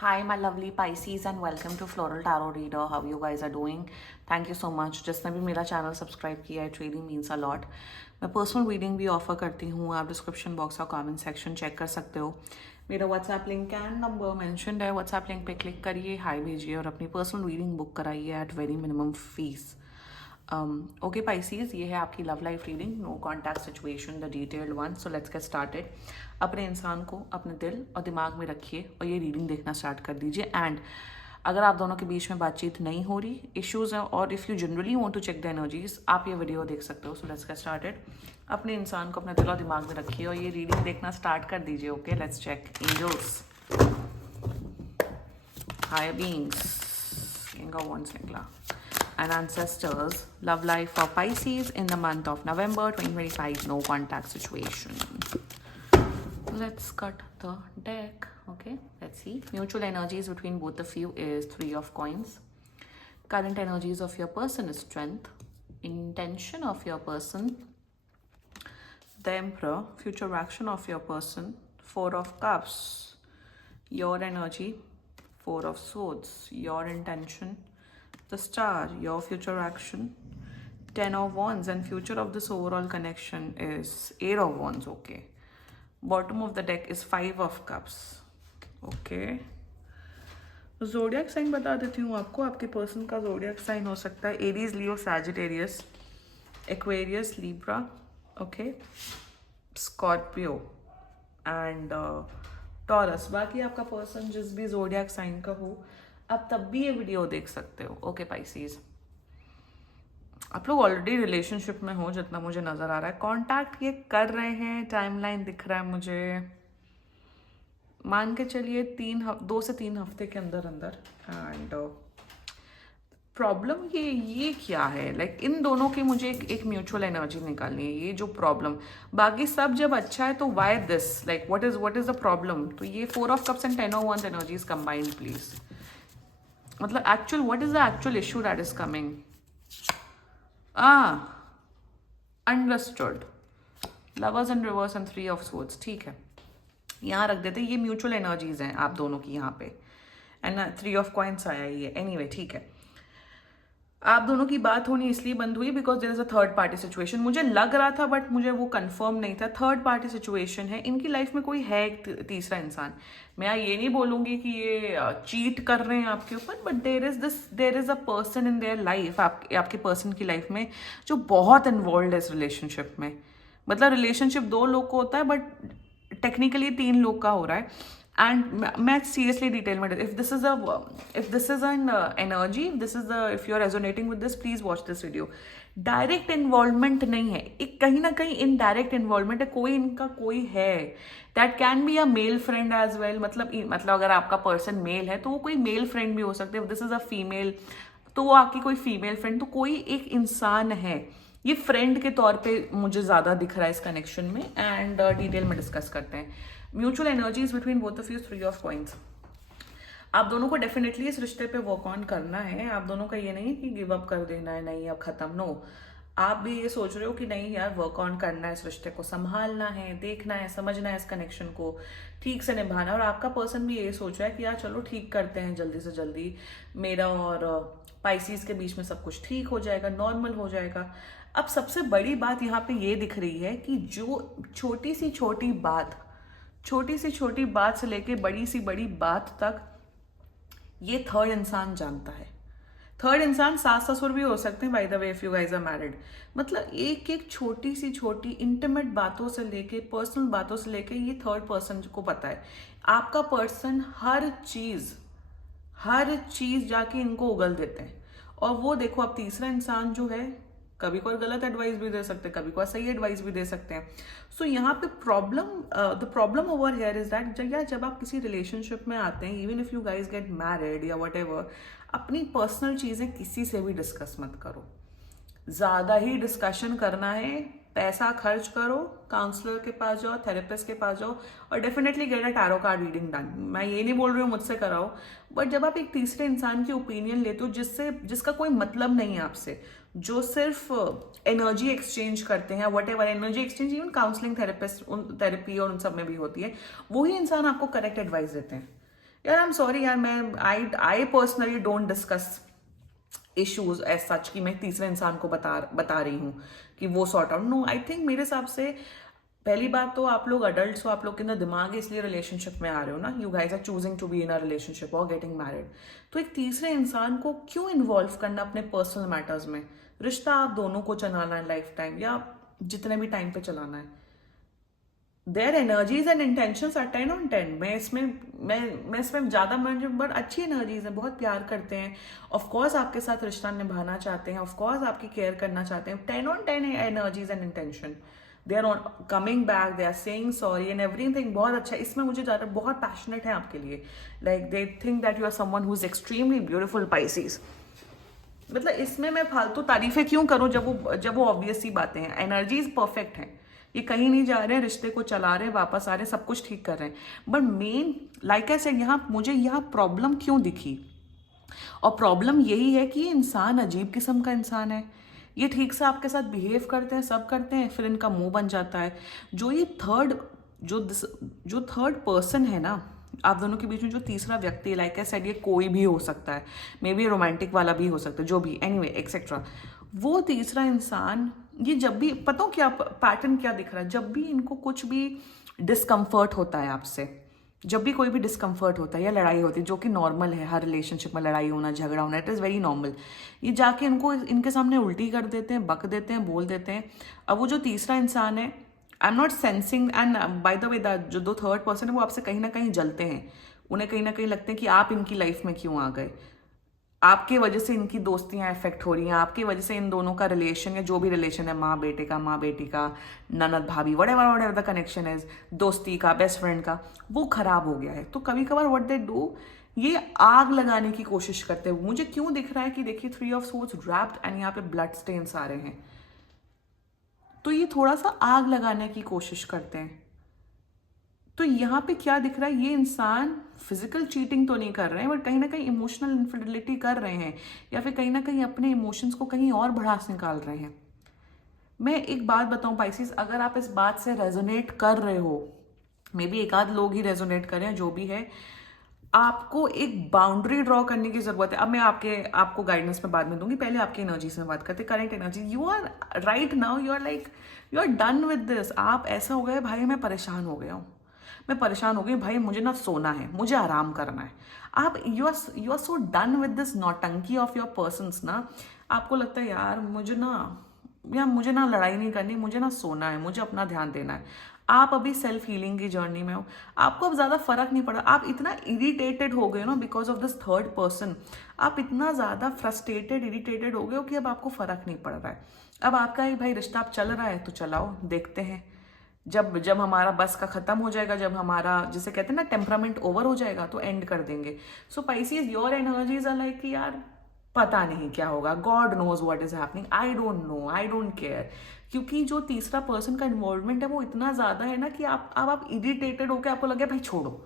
Hi, my lovely Pisces, and welcome to Floral Tarot Reader. How you guys are doing? Thank you so much. जिसने भी मेरा channel subscribe किया है, it really means a lot. मैं personal reading भी offer करती हूँ. आप डिस्क्रिप्शन बॉक्स और कमेंट सेक्शन चेक कर सकते हो. मेरा WhatsApp link and number mentioned है. व्हाट्सएप लिंक पे क्लिक करिए, हाई भेजिए और अपनी पर्सनल रीडिंग बुक कराइए at very minimum fees. Okay Pisces, ये है आपकी love life reading. No contact situation, the detailed one. So let's get started. अपने इंसान को अपने दिल और दिमाग में रखिए और ये रीडिंग देखना स्टार्ट कर दीजिए. एंड अगर आप दोनों के बीच में बातचीत नहीं हो रही, इश्यूज हैं, और if you generally want to check the energies, आप ये वीडियो देख सकते हो. So let's get started. अपने इंसान को अपने दिल और दिमाग में रखिए और ये रीडिंग देखना स्टार्ट कर दीजिए. Okay, let's check. Angels, higher beings, king of wands निकला, and ancestors, love life for Pisces in the month of November 2025. No contact situation. Let's cut the deck. Okay, let's see. Mutual energies between both of you is 3 of coins. Current energies of your person is strength. Intention of your person, the Emperor. Future action of your person, 4 of cups. Your energy, 4 of swords. Your intention, the Star. Your future action, 10 of wands. And future of this overall connection is 8 of wands. Okay, bottom of the deck is 5 of cups. Okay, zodiac sign बता देती हूँ आपको. आपके person का zodiac sign हो सकता है Aries, Leo, Sagittarius, Aquarius, Libra, okay, Scorpio and taurus. बाकी आपका पर्सन जिस भी जोडियक साइन का हो, आप तब भी ये वीडियो देख सकते हो. ओके पाइसीज, आप लोग ऑलरेडी रिलेशनशिप में हो जितना मुझे नज़र आ रहा है. कांटेक्ट ये कर रहे हैं, टाइमलाइन दिख रहा है मुझे. मान के चलिए 2 से 3 हफ्ते के अंदर अंदर. एंड प्रॉब्लम ये क्या है, लाइक इन दोनों की मुझे एक म्यूचुअल एनर्जी निकालनी है. ये जो प्रॉब्लम, बाकी सब जब अच्छा है तो why this, like what is the problem. तो ये 4 of cups and 10 of wands energies combined please. मतलब actual, what is the actual issue that is coming. Understood. Lovers in reverse and 3 of swords. ठीक है, यहाँ रख देते. ये mutual energies हैं आप दोनों की यहाँ पे. एंड 3 ऑफ कॉइंस आया ही है. एनीवे, ठीक है. आप दोनों की बात होनी इसलिए बंद हुई because there is a third party situation. मुझे लग रहा था बट मुझे वो कंफर्म नहीं था. थर्ड पार्टी सिचुएशन है इनकी लाइफ में. कोई है एक तीसरा इंसान. मैं ये नहीं बोलूंगी कि ये चीट कर रहे हैं आपके ऊपर, but there is a person in their life, आपके पर्सन की लाइफ में, जो बहुत इन्वॉल्व है इस रिलेशनशिप में. मतलब रिलेशनशिप 2 लोग का होता है बट टेक्निकली 3 लोग का हो रहा है. एंड मैं सीरियसली डिटेल में, if this is an energy, if you are resonating with this, please watch this video. Direct involvement नहीं है, एक कहीं ना कहीं इनडायरेक्ट इन्वॉल्वमेंट है. कोई इनका कोई है, that can be a male friend as well. मतलब अगर आपका पर्सन मेल है तो वो कोई मेल फ्रेंड भी हो सकते हैं. दिस इज अ फीमेल तो वो आपकी कोई फीमेल फ्रेंड. तो कोई एक इंसान है, ये फ्रेंड के तौर पे मुझे ज़्यादा दिख रहा है इस कनेक्शन में. एंड डिटेल में डिस्कस करते हैं. Mutual energies between both of you, 3 of coins. आप दोनों को डेफिनेटली इस रिश्ते पे वर्क ऑन करना है. आप दोनों का ये नहीं कि गिव अप कर देना है, नहीं अब खत्म. नो, आप भी ये सोच रहे हो कि नहीं यार, वर्क ऑन करना है, इस रिश्ते को संभालना है, देखना है, समझना है, इस कनेक्शन को ठीक से निभाना है. और आपका पर्सन भी ये सोच रहा है कि यार चलो ठीक करते हैं जल्दी से जल्दी, मेरा और पाइसीज के बीच में सब कुछ ठीक हो जाएगा, नॉर्मल हो जाएगा. अब सबसे बड़ी बात यहाँ पे ये दिख रही है कि जो छोटी सी छोटी बात से लेके बड़ी सी बड़ी बात तक ये थर्ड इंसान जानता है. थर्ड इंसान सास ससुर भी हो सकते हैं, by the way, if you guys are married. मतलब एक एक छोटी सी छोटी इंटीमेट बातों से लेके, पर्सनल बातों से लेके, ये थर्ड पर्सन को पता है. आपका पर्सन हर चीज जाके इनको उगल देते हैं. और वो देखो, अब तीसरा इंसान जो है, कभी कोई गलत एडवाइस भी दे सकते हैं, कभी कोई सही एडवाइस भी दे सकते हैं. सो यहाँ पे the problem over here is that जब आप किसी रिलेशनशिप में आते हैं, even if you guys get married या वट एवर, अपनी पर्सनल चीज़ें किसी से भी डिस्कस मत करो. ज़्यादा ही डिस्कशन करना है, पैसा खर्च करो, काउंसलर के पास जाओ, थेरेपिस्ट के पास जाओ, और definitely get a tarot card reading done. मैं ये नहीं बोल रही हूँ मुझसे कराओ, बट जब आप एक तीसरे इंसान की ओपिनियन लेते हो जिसका कोई मतलब नहीं है आपसे, जो सिर्फ एनर्जी एक्सचेंज करते हैं, what ever energy exchange even counselling, therapy और उन सब में भी होती है, वही इंसान आपको करेक्ट एडवाइस देते हैं. यार आई एम सॉरी यार, मैं I personally don't discuss issues as such कि मैं तीसरे इंसान को बता रही हूँ कि वो sort out. No, I think मेरे हिसाब से पहली बात तो आप लोग अडल्ट हो, आप लोग के अंदर दिमाग है, इसलिए रिलेशनशिप में आ रहे हो ना। You guys are choosing to be in a relationship और गेटिंग मैरिड। तो एक तीसरे इंसान को क्यों इन्वॉल्व करना अपने पर्सनल मैटर्स में? रिश्ता आप दोनों को चलाना है लाइफ टाइम, या जितने भी टाइम पे चलाना है। Their energies and intentions are 10 on 10। मैं इसमें ज्यादा मुझे बट अच्छी एनर्जीज है, बहुत प्यार करते हैं, ऑफ कोर्स आपके साथ रिश्ता निभाना चाहते हैं, ऑफ कोर्स आपकी केयर करना चाहते हैं। 10 on 10 energies and intention, they are coming back, they are saying sorry and everything. बहुत अच्छा है इसमें, मुझे ज्यादा बहुत पैशनेट है आपके लिए। Like they think that you are someone who is extremely beautiful Pisces. मतलब इसमें मैं फालतू तारीफें क्यों करूं जब वो ऑब्वियस सी बातें हैं। एनर्जीज परफेक्ट हैं, ये कहीं नहीं जा रहे हैं, रिश्ते को चला रहे हैं, वापस आ रहे हैं, सब कुछ ठीक कर रहे हैं। But main like I said, मुझे यहाँ प्रॉब्लम क्यों दिखी, और प्रॉब्लम यही है कि ये इंसान अजीब किस्म का इंसान है। ये ठीक से आपके साथ बिहेव करते हैं, सब करते हैं, फिर इनका मुंह बन जाता है। जो ये जो थर्ड पर्सन है ना आप दोनों के बीच में, जो तीसरा व्यक्ति, लाइक आई सेड, ये कोई भी हो सकता है, मे बी रोमांटिक वाला भी हो सकता है, जो भी, एनीवे एक्सेट्रा। वो तीसरा इंसान, ये जब भी, पता हो क्या पैटर्न क्या दिख रहा है, जब भी इनको कुछ भी डिस्कम्फर्ट होता है आपसे, जब भी कोई भी डिस्कम्फर्ट होता है या लड़ाई होती है, जो कि नॉर्मल है, हर रिलेशनशिप में लड़ाई होना, झगड़ा होना, इट इज़ वेरी नॉर्मल। ये जाके इनके सामने उल्टी कर देते हैं, बक देते हैं, बोल देते हैं। अब वो जो तीसरा इंसान है, I am not sensing, and bye the वे जो दो थर्ड पर्सन है वो आपसे कहीं ना कहीं जलते हैं। उन्हें कहीं ना कहीं लगते हैं कि आप इनकी लाइफ में क्यों आ गए, आपके वजह से इनकी दोस्तियां इफेक्ट हो रही हैं, आपकी वजह से इन दोनों का रिलेशन, या जो भी रिलेशन है, माँ बेटे का, माँ बेटी का, ननद भाभी, वट द कनेक्शन इज, दोस्ती का, बेस्ट फ्रेंड का, वो खराब हो गया है। तो कभी कभार व्हाट दे डू, ये आग लगाने की कोशिश करते हैं। मुझे क्यों दिख रहा है कि देखिए 3 of Swords रैप्ड एंड यहाँ पे ब्लड स्टेन्स आ रहे हैं, तो ये थोड़ा सा आग लगाने की कोशिश करते हैं। तो यहाँ पे क्या दिख रहा है, ये इंसान फिजिकल चीटिंग तो नहीं कर रहे हैं, बट कहीं ना कहीं इमोशनल इनफिडेलिटी कर रहे हैं, या फिर कहीं ना कहीं अपने इमोशंस को कहीं और भड़ास निकाल रहे हैं। मैं एक बात बताऊं पाइसिस, अगर आप इस बात से रेजोनेट कर रहे हो, मे बी एक आध लोग ही रेजोनेट करें, जो भी है, आपको एक बाउंड्री ड्रॉ करने की जरूरत है। अब मैं आपको गाइडेंस में बाद में दूंगी, पहले आपकी एनर्जी से बात करते। Current energy, you are right now, you are like, you are done with this. आप ऐसा हो गए, भाई मैं परेशान हो गया हूँ, मैं परेशान हो गई भाई, मुझे ना सोना है, मुझे आराम करना है। आप you are so done with this नौटंकी ऑफ योर पर्सन्स ना। आपको लगता है यार मुझे ना लड़ाई नहीं करनी, मुझे ना सोना है, मुझे अपना ध्यान देना है। आप अभी सेल्फ हीलिंग की जर्नी में हो, आपको अब ज्यादा फर्क नहीं पड़ा। आप इतना इरिटेटेड हो गए ना because of this third person, आप इतना ज्यादा फ्रस्ट्रेटेड इरिटेटेड हो गए हो कि अब आपको फर्क नहीं पड़ रहा है। अब आपका ही भाई रिश्ता अब चल रहा है तो चलाओ, देखते हैं जब हमारा बस का खत्म हो जाएगा, जब हमारा जिसे कहते हैं ना टेम्परामेंट ओवर हो जाएगा, तो एंड कर देंगे। So Pisces, your energies are like कि यार पता नहीं क्या होगा, God knows what is happening, I don't know, I don't care. क्योंकि जो तीसरा पर्सन का इन्वॉल्वमेंट है वो इतना ज्यादा है ना कि आप इरिटेटेड होकर आपको लगे भाई छोड़ो,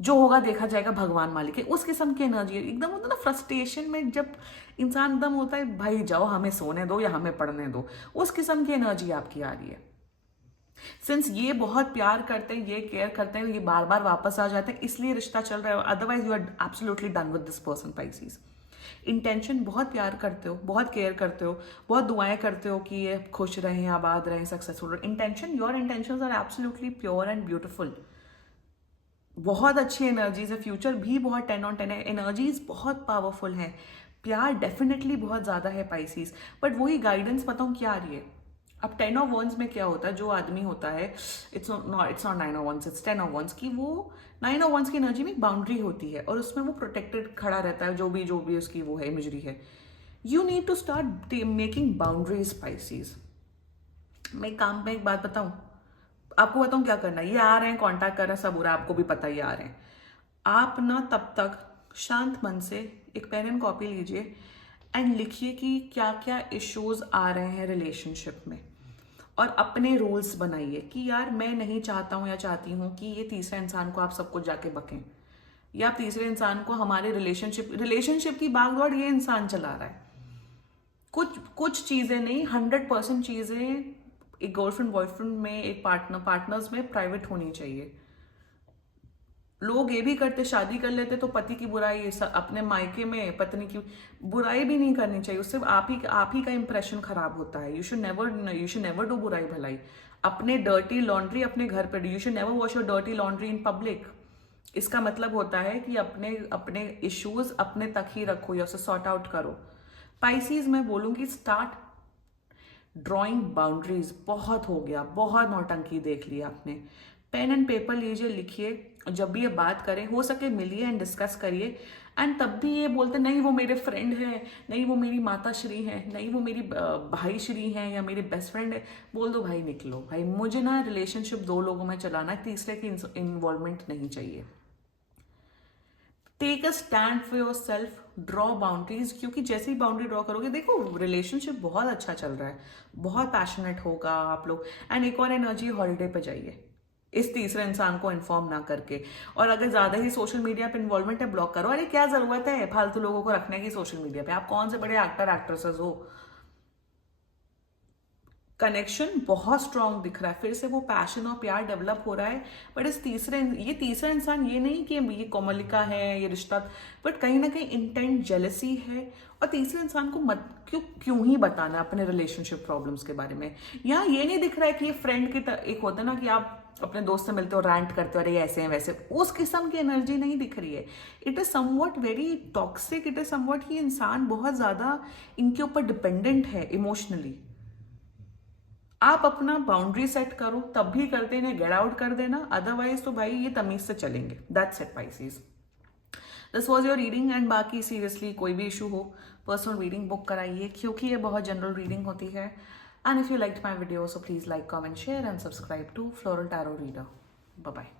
जो होगा देखा जाएगा, भगवान मालिक है, उस किस्म की एनर्जी है। एकदम होता है ना फ्रस्ट्रेशन में जब इंसान एकदम होता है भाई जाओ हमें सोने दो या हमें पढ़ने दो, उस किस्म की एनर्जी आपकी आ रही है। सिंस ये बहुत प्यार करते हैं, ये केयर करते हैं, ये बार बार वापस आ जाते हैं, इसलिए रिश्ता चल रहा है। Otherwise you are absolutely done with this person Pisces. Intention, बहुत प्यार करते हो, बहुत केयर करते हो, बहुत दुआएं करते हो कि ये खुश रहें, आबाद रहें, सक्सेसफुल रहें। Intention, your intentions are absolutely pure and beautiful. बहुत अच्छी एनर्जीज है, फ्यूचर भी बहुत 10 on 10 है, एनर्जीज बहुत पावरफुल है, प्यार डेफिनेटली बहुत ज्यादा है पाइसिस। बट वही गाइडेंस बताऊं क्या आ रही है। अब 10 of Wands में क्या होता है, जो आदमी होता है, it's not 9 of Wands, it's 10 of Wands की, वो 9 of Wands की एनर्जी में एक बाउंड्री होती है और उसमें वो प्रोटेक्टेड खड़ा रहता है, जो भी उसकी वो है इमेजरी है। You need to start making boundaries Pisces. मैं काम में एक बात बताऊं, आपको बताऊं क्या करना है। ये आ रहे हैं, कांटेक्ट कर रहे हैं, सब हो रहा है, आपको भी पता ही आ रहे हैं। आप ना तब तक शांत मन से एक पेन एंड कॉपी लीजिए एंड लिखिए कि क्या क्या इश्यूज आ रहे हैं रिलेशनशिप में, और अपने रूल्स बनाइए कि यार मैं नहीं चाहता हूं या चाहती हूं कि ये तीसरे इंसान को आप सबको जाके बकें, या आप तीसरे इंसान को हमारे रिलेशनशिप की भागदौड़ ये इंसान चला रहा है। कुछ चीजें नहीं, 100% चीजें एक गर्लफ्रेंड बॉयफ्रेंड में, एक पार्टनर्स में प्राइवेट होनी चाहिए। लोग ये भी करते, शादी कर लेते तो पति की बुराई, अपने मायके में पत्नी की बुराई भी नहीं करनी चाहिए, उससे आप ही का इंप्रेशन खराब होता है। यू शुड नेवर डू बुराई भलाई। अपने डर्टी लॉन्ड्री अपने घर पे, you should never wash your dirty laundry in public. इसका मतलब होता है कि अपने अपने इश्यूज अपने तक ही रखो या उसे सॉर्ट आउट करो। पाइसीज मैं बोलूंगी स्टार्ट ड्रॉइंग बाउंड्रीज। बहुत हो गया, बहुत नौटंकी देख लिया आपने। पेन एंड पेपर लीजिए, लिखिए, जब भी ये बात करें हो सके मिलिए एंड डिस्कस करिए। एंड तब भी ये बोलते नहीं वो मेरे फ्रेंड है, नहीं वो मेरी माता श्री है, नहीं वो मेरी भाई श्री है या मेरी बेस्ट फ्रेंड है, बोल दो भाई निकलो भाई, मुझे ना रिलेशनशिप 2 लोगों में चलाना है, तीसरे की इन्वॉल्वमेंट नहीं चाहिए। Take a stand for your self, draw boundaries, क्योंकि जैसे ही बाउंड्री ड्रॉ करोगे, देखो रिलेशनशिप बहुत अच्छा चल रहा है, बहुत पैशनेट होगा आप लोग, एंड एक और एनर्जी हॉलीडे पे जाइए इस तीसरे इंसान को इन्फॉर्म ना करके। और अगर ज्यादा ही सोशल मीडिया पे इन्वॉल्वमेंट है, ब्लॉक करो। अरे क्या जरूरत है फालतू लोगों को रखने की सोशल मीडिया पे, आप कौन से बड़े एक्टर एक्ट्रेसेस हो। कनेक्शन बहुत स्ट्रांग दिख रहा है, फिर से वो पैशन और प्यार डेवलप हो रहा है। बट ये तीसरा इंसान, ये नहीं कि ये कोमलिका है ये रिश्ता, बट कहीं ना कहीं इंटेंट जेलसी है। और तीसरे इंसान को मत क्यों ही बताना अपने रिलेशनशिप प्रॉब्लम्स के बारे में। यहाँ ये नहीं दिख रहा है कि ये फ्रेंड की एक होता है ना कि आप अपने दोस्त से मिलते हो, रैंट करते हो, अरे ऐसे हैं वैसे, उस किस्म की एनर्जी नहीं दिख रही है। It is somewhat very toxic, it is somewhat कि इंसान बहुत ज्यादा इनके ऊपर डिपेंडेंट है इमोशनली। आप अपना बाउंड्री सेट करो, तब भी करते हैं, गेट आउट कर देना, अदरवाइज तो भाई ये तमीज से चलेंगे। That's it Pisces, this was your reading. And बाकी सीरियसली कोई भी इशू हो, पर्सनल रीडिंग बुक कराइए, क्योंकि ये बहुत जनरल रीडिंग होती है। And if you like my video, so please like, comment, share and subscribe to floral tarot reader. Bye bye.